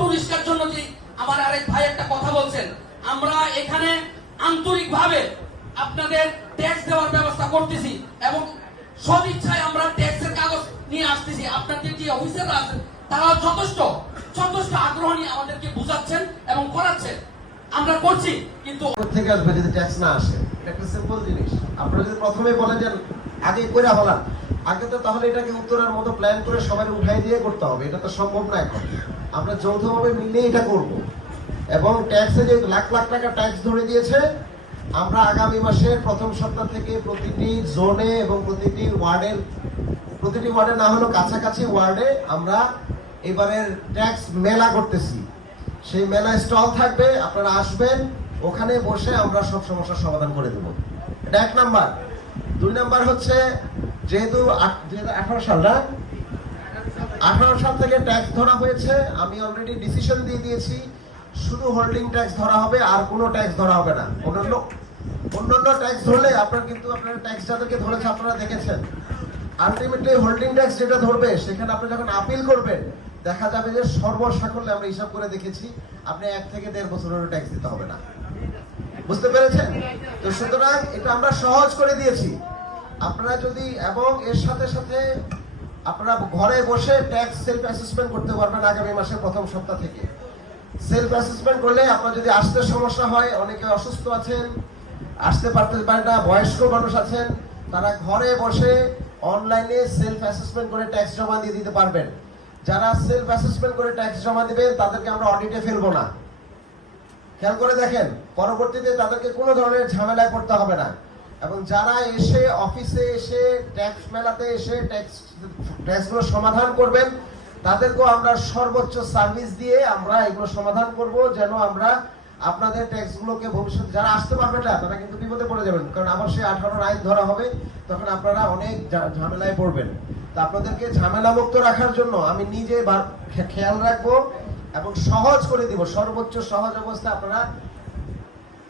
অপরিষ্কার জন্য যে আমার আরেক ভাই একটা কথা বলছেন? আমরা এখানে আন্তরিকভাবে আপনাদের ট্যাক্স দেওয়ার ব্যবস্থা করতেছি এবং সদিচ্ছায় আমরা ট্যাক্সের কাগজ নিয়ে আসতেছি। আপনাদের যে অফিসাররা আছেন তারা যথেষ্ট যথেষ্ট আগ্রহ নিয়ে আমাদেরকে বুঝাচ্ছেন এবং করাচ্ছেন। আমরা করছি, কিন্তু থেকে আসবে যদি ট্যাক্স না আসে? এটা একটা সিম্পল জিনিস। আপনারা যদি প্রথমে বলেন যে আগে কইরা ফেলান, আগে তো তাহলে এটাকে উত্তরের মতো প্ল্যান করে সবাই উঠাই দিয়ে করতে হবে। এটা তো সম্ভব না এখন। আমরা যৌথভাবে মিলে এটা করব। এবং ট্যাক্সে যে লাখ লাখ টাকা ট্যাক্স ধরে দিয়েছে, আমরা আগামী মাসের প্রথম সপ্তাহ থেকে প্রতিটি জোনে এবং প্রতিটি ওয়ার্ডের প্রতিটি ওয়ার্ডে না হলেও কাছাকাছি ওয়ার্ডে আমরা এবারের ট্যাক্স মেলা করতেছি। সেই মেলা স্টল থাকবে, আপনারা আসবেন, ওখানে বসে আমরা সব সমস্যার সমাধান করে দেবো। এটা এক নাম্বার দুই নাম্বার হচ্ছে, যেহেতু দুই আঠারো সাল না আঠারো সাল থেকে ট্যাক্স ধরা হয়েছে। আমি অলরেডি ডিসিশন দিয়ে দিয়েছি, শুধু হোল্ডিং ট্যাক্স ধরা হবে, আর কোনো ট্যাক্স ধরা হবে না। অন্যান্য অন্যান্য ট্যাক্স ধরলে আপনার কিন্তু আপনার ট্যাক্স যাদেরকে ধরেছে আপনারা দেখেছেন। আলটিমেটলি হোল্ডিং ট্যাক্স যেটা ধরবে, সেখানে আপনি যখন আপিল করবেন, দেখা যাবে যে সর্বসাকল্যে আমরা হিসাব করে দেখেছি, আপনি এক থেকে দেড় বছরের ট্যাক্স দিতে হবে না। বুঝতে পেরেছেন? তো সুতরাং এটা আমরা সহজ করে দিয়েছি। আপনারা যদি, এবং এর সাথে সাথে আপনারা ঘরে বসে ট্যাক্স সেলফ অ্যাসেসমেন্ট করতে পারবেন আগামী মাসের প্রথম সপ্তাহ থেকে। সেলফ অ্যাসেসমেন্ট করলে আপনার যদি আসতে সমস্যা হয়, অনেকে অসুস্থ আছেন, আসতে পারতে পারে না, বয়স্ক মানুষ আছেন, তারা ঘরে বসে অনলাইনে সেলফ অ্যাসেসমেন্ট করে ট্যাক্স জমা দিয়ে দিতে পারবেন। যারা সেলফ অ্যাসেসমেন্ট করে ট্যাক্স জমা দিবেন তাদেরকে আমরা অডিটে ফেলব না। খেয়াল করে দেখেন, পরবর্তীতে তাদেরকে কোনো ধরনের ঝামেলায় পড়তে হবে না। এবং যারা এসে অফিসে এসে ট্যাক্স মেলাতে এসে ট্যাক্স ট্যাক্সগুলো সমাধান করবেন, তাদেরকেও আমরা সর্বোচ্চ সার্ভিস দিয়ে আমরা এগুলো সমাধান করব, যেন আমরা আপনাদের ট্যাক্সগুলোকে ভবিষ্যতে যারা আসতে পারবেন না, তারা কিন্তু বিপদে পড়ে যাবেন। কারণ আবার সেই আঠারোর আইন ধরা হবে, তখন আপনারা অনেক ঝামেলায় পড়বেন। তা আপনাদেরকে ঝামেলা মুক্ত রাখার জন্য আমি নিজে খেয়াল রাখব এবং সহজ করে দিব। সর্বোচ্চ সহজ অবস্থা আপনারা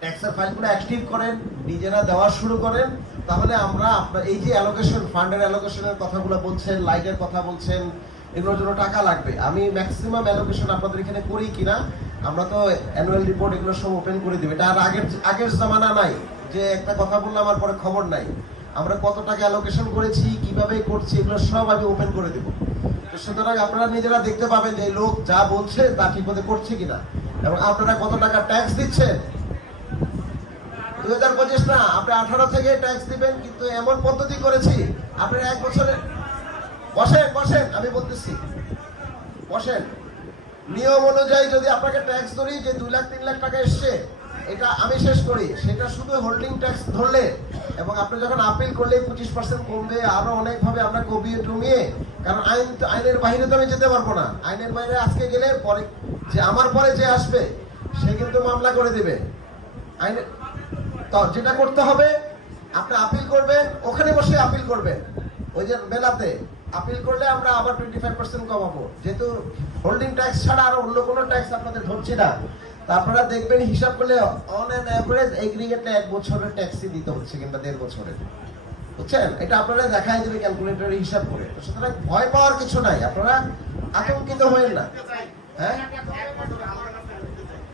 ট্যাক্সের ফাইলগুলো অ্যাক্টিভ করেন, নিজেরা দেওয়া শুরু করেন, তাহলে আমরা আপনার, এই যে অ্যালোকেশন ফান্ডের অ্যালোকেশনের কথাগুলো বলছেন লাইটের কথা বলছেন, এগুলোর জন্য টাকা লাগবে। আমি ম্যাক্সিমাম অ্যালোকেশন আপনাদের এখানে করি কিনা, আমরা তো অ্যানুয়াল রিপোর্ট এগুলো সব ওপেন করে দিই এটা আর আগের আগের জামানা নাই, যে একটা কথা বললাম আমার পরে খবর নাই। আমরা কত টাকা অ্যালোকেশন করেছি, কীভাবে করছি, এগুলো সব আমি ওপেন করে দেবো। তো সুতরাং আপনারা নিজেরা দেখতে পাবেন যে লোক যা বলছে তা ঠিক মতো করছে কিনা। এবং আপনারা কত টাকা ট্যাক্স দিচ্ছেন দুই হাজার পঁচিশ না, আপনি আঠারো থেকে ট্যাক্স দিবেন, কিন্তু এমন পদ্ধতি করেছি, আপনি এক বছরে বসেন বসেন, আমি বলতেছি। বসেন। নিয়ম অনুযায়ী যদি আপনাকে ট্যাক্স ধরি, যে দুই লাখ, তিন লাখ টাকা এসছে, এটা আমি শেষ করি। সেটা শুধু হোল্ডিং ট্যাক্স ধরলে এবং আপনি যখন আপিল করলে পঁচিশ পার্সেন্ট কমবে, আরও অনেকভাবে আমরা কমিয়ে টমিয়ে কারণ আইন আইনের বাইরে তো আমি যেতে পারব না। আইনের বাইরে আজকে গেলে পরে যে আমার পরে যে আসবে, সে কিন্তু মামলা করে দেবে। আইনে তো যেটা করতে হবে, আপনি আপিল করবেন, ওখানে বসে আপিল করবেন। ওই যে মেলাতে আপিল করলে আমরা আবার টোয়েন্টি ফাইভ পার্সেন্ট কমাবো। যেহেতু হোল্ডিং ট্যাক্স ছাড়া আর অন্য কোনো ট্যাক্স আপনাদের ধরছি না। তা আপনারা দেখবেন, হিসাব করলে অন অ্যান অ্যাভারেজ এগ্রিগেটে এক বছরের ট্যাক্সই দিতে হচ্ছে কিংবা দেড় বছরের। বুঝছেন? এটা আপনারা দেখাই দেবে ক্যালকুলেটরে হিসাব করে। সুতরাং ভয় পাওয়ার কিছু নাই। আপনারা আতঙ্কিত হয়েন না। হ্যাঁ?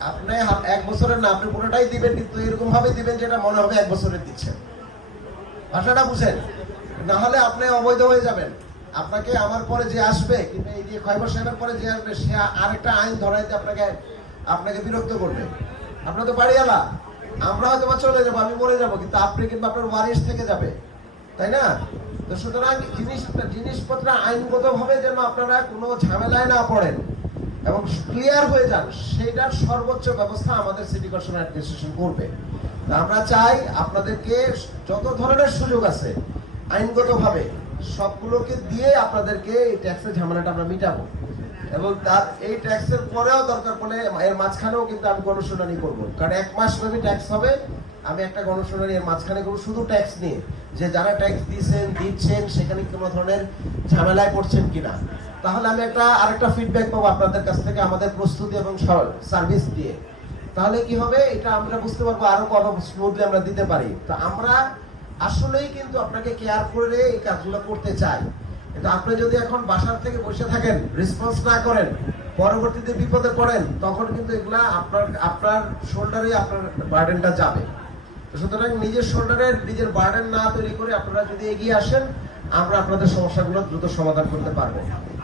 আপনি এক বছরের না, আপনি পুরোটাই দিবেন কিন্তু এরকম ভাবে দিবেন যেটা মনে হবে এক বছরের দিচ্ছেন ভাষাটা বুঝেন। না হলে আপনি অবৈধ হয়ে যাবেন। আপনাকে আমার পরে যে আসবে কিন্তু এই যে খয়বর সাহেবের পরে যে আসবে, সে আরেকটা আইন ধরাইতে আপনাকে আপনাকে বিরক্ত করবে। আপনার তো বাড়িওয়ালা। আমরা হয়তো বা চলে যাব, আমি মরে যাব, কিন্তু আপনি কিন্তু আপনার ওয়ারিশ থেকে যাবে। তাই না? তো সুতরাং জিনিস জিনিসপত্র আইনগত ভাবে যেন আপনারা কোনো ঝামেলায় না পড়েন। এবং ক্লিয়ার হয়ে যান সেটার সর্বোচ্চ ব্যবস্থা আমাদের সিটি কর্পোরেশন অ্যাডমিনিস্ট্রেশন করবে। আমরা চাই আপনাদেরকে যত ধরনের সুযোগ আছে, আইনগতভাবে সবগুলোকে দিয়ে আপনাদেরকে এই ট্যাক্সের ঝামেলাটা আমরা মিটাবো। এবং তার এই ট্যাক্সের পরেও দরকার পড়লে এর মাঝখানেও কিন্তু আমি গণশুনানি করব। কারণ এক মাস ব্যাপী ট্যাক্স হবে, আমি একটা গণশুনানি এর মাঝখানে করব, শুধু ট্যাক্স নিয়ে। যে যারা ট্যাক্স দিচ্ছেন দিচ্ছেন, সেখানে কোনো ধরনের ঝামেলায় পড়ছেন কিনা। তাহলে আমি একটা, আরেকটা ফিডব্যাক পাবো আপনাদের কাছ থেকে, আমাদের প্রস্তুতি এবং সার্ভিস দিয়ে। তাহলে কি হবে? এটা আমরা বুঝতে পারব, আরও কত স্মুথলি আমরা দিতে পারি। তো আমরা আসলেই কিন্তু আপনাকে কেয়ার করে এই কাজগুলো করতে চাই। কিন্তু আপনি যদি এখন বাসার থেকে বসে থাকেন রেসপন্স না করেন, পরবর্তীতে বিপদে পড়েন, তখন কিন্তু এগুলা আপনার আপনার শোল্ডারে আপনার বার্ডেনটা যাবে। সুতরাং নিজের শোল্ডারে নিজের বার্ডেন না তৈরি করে আপনারা যদি এগিয়ে আসেন, আমরা আপনাদের সমস্যাগুলো দ্রুত সমাধান করতে পারব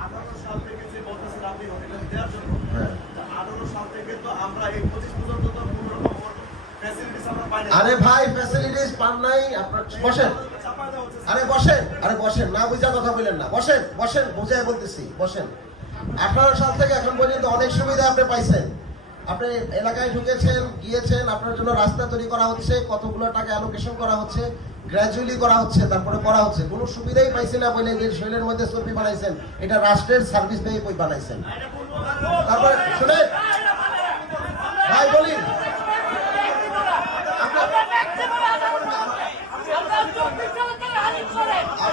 আঠারো সাল থেকে যে বলতেছেন আপনি হোটেলে দেওয়ার জন্য হ্যাঁ তা আঠারো সাল থেকে তো আমরা এই পঁচিশ পর্যন্ত তো কোনো রকম ফ্যাসিলিটিস আমরা পাই না আরে ভাই ফ্যাসিলিটিস পান নাই। আপনার বসেন। আরে বসেন আরে বসেন। না বুঝা কথা বলেন না। বসেন বসেন, বুঝাই বলতেছি, বসেন। আঠারো সাল থেকে এখন পর্যন্ত অনেক সুবিধা আপনি পাইছেন। আপনি এলাকায় ঢুকেছেন, গিয়েছেন, আপনার জন্য রাস্তা তৈরি করা হচ্ছে, কতগুলো টাকা অ্যালোকেশন করা হচ্ছে গ্র্যাজুয়ালি করা হচ্ছে, তারপরে করা হচ্ছে। কোনো সুবিধাই পাইছে না বলে যে শৈলের মধ্যে ছবি বানাইছেন। এটা রাষ্ট্রের সার্ভিস দিয়ে বই বানাইছেন? তারপরে শুনে ভাই বলি আপনার কানে আমি বলতেছি আমি আমার সাথে আমার কথায় যদি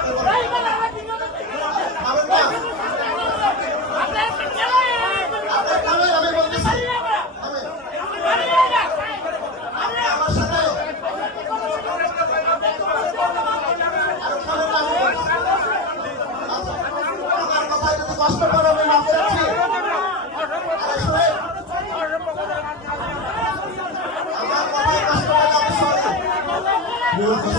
কষ্ট করে আমি মাফ চাচ্ছি আমার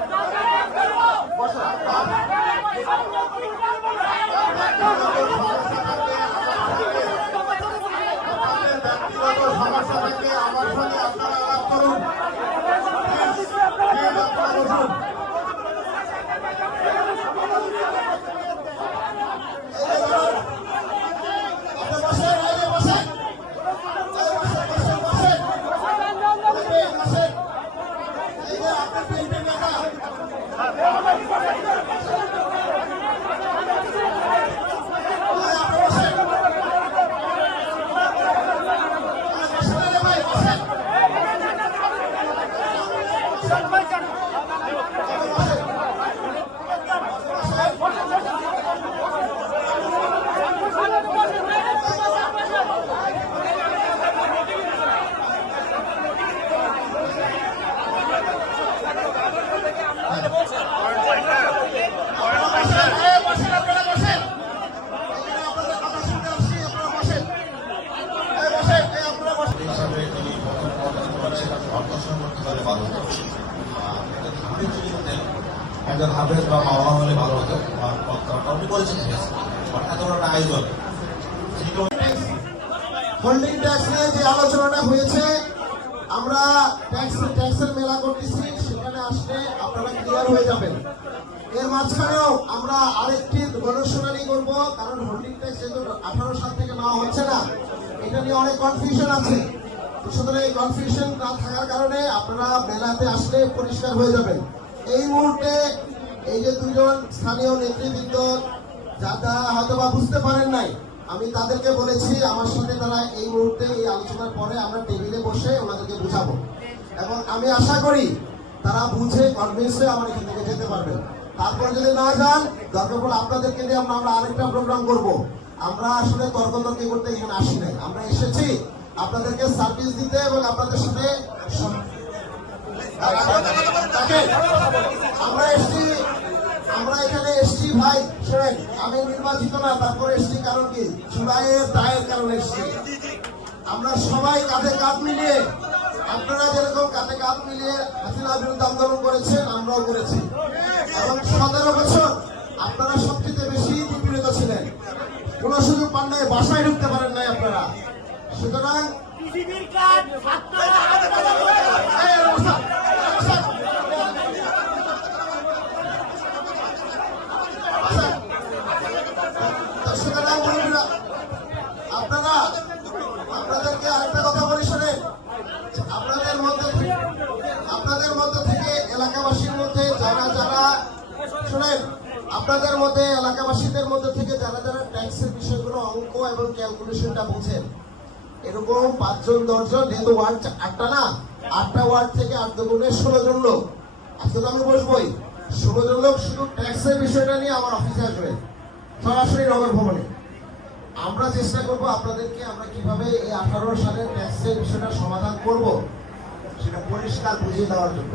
সমস্যা থেকে আমার সঙ্গে আপনারা আলাপ করুন প্লিজ আপনারা বসুন আপনি বসেন এই যে বসেন এই বসেন বসেন বসেন এই যে বসেন এই যে আপনি বিএনপি নেতা এই আপনি বসেন আরে বসেন রে ভাই বসেন এই বসেন আপনারা বসেন এখানে আপনাদের কথা শুনতে আসছি আপনারা বসেন এই বসেন এই আপনারা বসেন হিসাবে তিনি প্রথম পদক করেছেন অর্থ সম্পর্কিত হলে ভালো হতো আহ, একজন হাফেজ যদি হতেন একজন হাফেজ বা মাওলা হলে ভালো হতো, বা পদকটা উনি করেছেন ঠিক আছে। এত বড় আয়োজন। হোল্ডিং ট্যাক্স নিয়ে যে আলোচনাটা হয়েছে, আমরা ট্যাক্স ট্যাক্সের মেলা করতেছি, সেখানে আসলে আপনারা ক্লিয়ার হয়ে যাবেন। এর মাঝখানেও আমরা আরেকটি গণশুনানি করব, কারণ হোল্ডিং ট্যাক্স যেহেতু আঠারো সাল থেকে নেওয়া হচ্ছে না, এটা নিয়ে অনেক কনফিউশন আছে। সুতরাং এই কনফিউশন না থাকার কারণে আপনারা মেলাতে আসলে পরিষ্কার হয়ে যাবেন। এই মুহূর্তে এই যে দুজন স্থানীয় নেতৃবৃন্দ যারা হয়তো বা বুঝতে পারেন নাই, আমি তাদেরকে বলেছি, আমার সাথে তারা এই মুহূর্তে এই আলোচনার পরে আমরা টেবিলে বসে ওনাদেরকে বুঝাবো। এবং আমি আশা করি তারা বুঝে কনভিন্স হয়ে আমার এখান থেকে যেতে পারবেন তারপর যদি না যান, দরকার আপনাদেরকে নিয়ে আমরা আমরা আরেকটা প্রোগ্রাম করব। আমরা আসলে তর্কতর্কি করতে এখানে আসি নাই। আমরা এসেছি আপনাদেরকে সার্ভিস দিতে এবং আপনাদের সাথে আমরা এসছি, আমরা এখানে এসছি, ভাই, শোনেন, আমি নির্বাচিত না, তারপরে এসছি কারণ কি? জুলাইয়ের দায়ের কারণে এসছি। আমরা সবাই কাঁধে কাঁধ মিলিয়ে, আপনারা যেরকম কাঁধে কাঁধ মিলিয়ে হাসিনা বিরুদ্ধে আন্দোলন করেছেন, আমরাও করেছি। এবং সতেরো বছর আপনারা সবচেয়ে বেশি নিপীড়িত ছিলেন। কোনো সুযোগ পান নাই, বাসায় ঢুকতে পারেন নাই আপনারা। সুতরাং আপনাদের মধ্যে এলাকাবাসীদের মধ্যে থেকে যারা যারা ট্যাক্সের বিষয়গুলো অঙ্ক এবং ক্যালকুলেশনটা বুঝেন, এরকম পাঁচজন, দশজন, যেহেতু ওয়ার্ড আটটা না, আটটা ওয়ার্ড থেকে আট দুগুণে ষোলো জন লোক। আজকে তো আমি বসবোই। ষোলো জন লোক শুধু ট্যাক্সের বিষয়টা নিয়ে আমার অফিসে আসবে, সরাসরি নগর ভবনে। আমরা চেষ্টা করব আপনাদেরকে আমরা কীভাবে এই আঠারো সালের ট্যাক্সের বিষয়টা সমাধান করব, সেটা পরিষ্কার বুঝিয়ে দেওয়ার জন্য।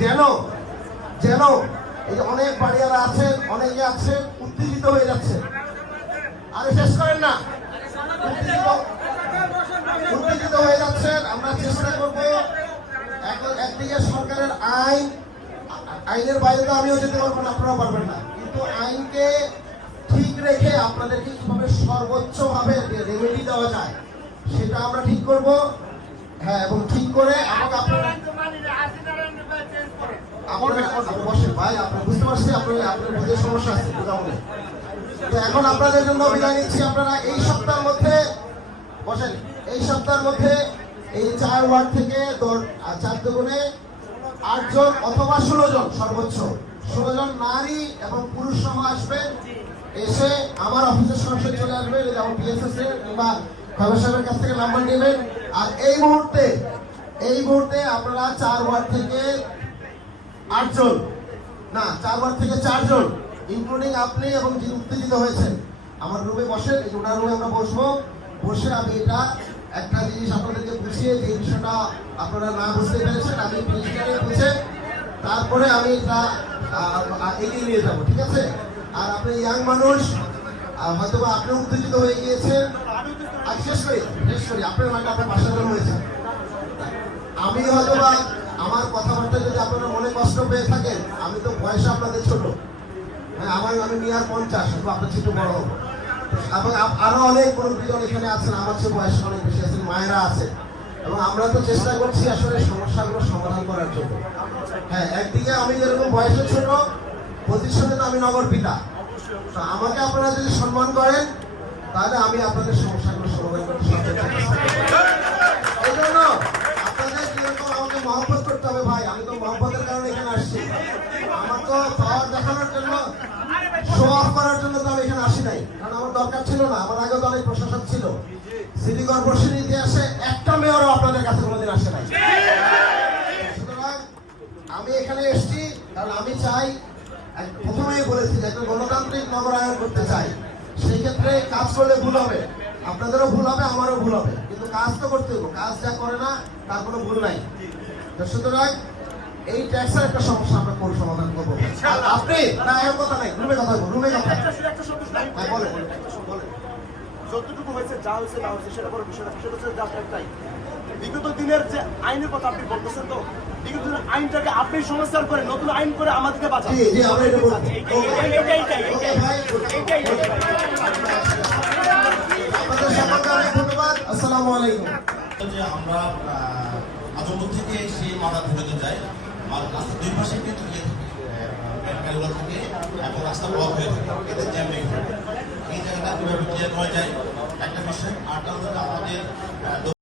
যেন যেন এই যে অনেক বাড়িয়ারা আছেন, অনেকে আছেন, উত্তেজিত হয়ে যাচ্ছে আরে শেষ করেন না। উত্তেজিত হয়ে যাচ্ছেন। আমরা চেষ্টা করব একদিকে সরকারের আইন, আইনের বাইরে তো আমিও যেতে পারব না, আপনারাও পারবেন না। কিন্তু আইনকে ঠিক রেখে আপনাদেরকে কীভাবে সর্বোচ্চ ভাবে রেমেডি দেওয়া যায়, সেটা আমরা ঠিক করব। হ্যাঁ এবং ঠিক করে আমাকে আপনারা আপনি বসেন ভাই আপনি বুঝতে পারছি আপনার আপনার বুঝে সমস্যা আছে তো এখন আপনাদের জন্য বিদায় নিচ্ছি। আপনারা এই সপ্তাহের মধ্যে বসেন। এই সপ্তাহের মধ্যে এই চার ওয়ার্ড থেকে চার দুগুণে আটজন অথবা ষোলো জন সর্বোচ্চ, ষোলো জন নারী এবং পুরুষ সহ আসবেন। এসে আমার অফিসের সরাসরি চলে আসবেন। যেমন পিএসএস এর কিংবা খবর কাছ থেকে নাম্বার নেবেন। আর এই মুহূর্তে এই মুহূর্তে আপনারা চার ওয়ার্ড থেকে আটজন। না চার ওয়ার্ড থেকে চারজন ইনক্লুডিং আপনি এবং যিনি উত্তেজিত হয়েছেন। আমার রুমে বসেন, এই ওনার রুমে আমরা বসবো। বসে আমি এটা, একটা জিনিস আপনাদেরকে বুঝিয়ে যে বিষয়টা আপনারা না বুঝতে পেরেছেন, আমি ক্লিয়ারে বুঝে তারপরে আমি এটা এগিয়ে নিয়ে যাব, ঠিক আছে? আর আপনি ইয়াং মানুষ হয়তো বা আপনি উত্তেজিত হয়ে গিয়েছেন। আর শেষ করি শেষ করি, আপনার মাইন্ড আপনার বাসা হয়েছে আমি হয়তো বা আমার কথাবার্তা যদি আপনারা মনে কষ্ট পেয়ে থাকেন, আমি তো বয়সে আপনাদের ছোট। হ্যাঁ আমার আমি নিয়ার পঞ্চাশ শুধু আপনার ছোট বড় এবং আরও অনেক মুরব্বীজন এখানে আছেন, আমার চেয়ে বয়স অনেক বেশি আছেন মায়েরা আছে। এবং আমরা তো চেষ্টা করছি আসলে সমস্যাগুলো সমাধান করার জন্য। হ্যাঁ একদিকে আমি যেরকম বয়সে ছোট পজিশনে তো আমি নগর পিতা। তো আমাকে আপনারা যদি সম্মান করেন, তাহলে আমি আপনাদের সমস্যাগুলো সমাধান করতে সচেষ্ট ছিল না, আমার আগে তো অনেক প্রশাসক ছিল। সিটি কর্পোরেশনের ইতিহাসে একটা মেয়রও আপনাদের কাছে কোনোদিন আসে নাই। আমি এখানে এসেছি, কারণ আমি চাই প্রথমেই বলেছি যে একটা গণতান্ত্রিক নগরায়ন করতে চাই। সেই ক্ষেত্রে কাজ করলে ভুল হবে। আপনাদেরও ভুল হবে, আমারও ভুল হবে। কিন্তু কাজ তো করতে হবে কাজ যা করে না, তার কোনো ভুল নাই। সুতরাং এই ট্যাক্সের একটা সমস্যা আমরা কোন সমাধান করব আপনি না এর কথা নাই রুমে কথা বলব রুমে কথা হ্যাঁ, বলেন। বলেন। যতটুকু হয়েছে যা হয়েছে না হয়েছে সেটা বড় বিষয় না সেটা হচ্ছে জাস্ট একটাই বিগত দিনের যে আইনের কথা আপনি বলতেছেন তো বিগত দিনের আইনটাকে আপনি সংস্কার করে নতুন আইন করে আমাদেরকে বাঁচান আসসালামু আলাইকুম যে আমরা আজমপুর থেকে সেই মাথা ধরে যাই দুই পাশে কিন্তু ইয়ে থাকে থাকে এবং রাস্তা ব্লক হয়ে থাকে। এতে জ্যাম লেগে থাকে করা যায়? একটা বিষয় আর আমাদের আহ,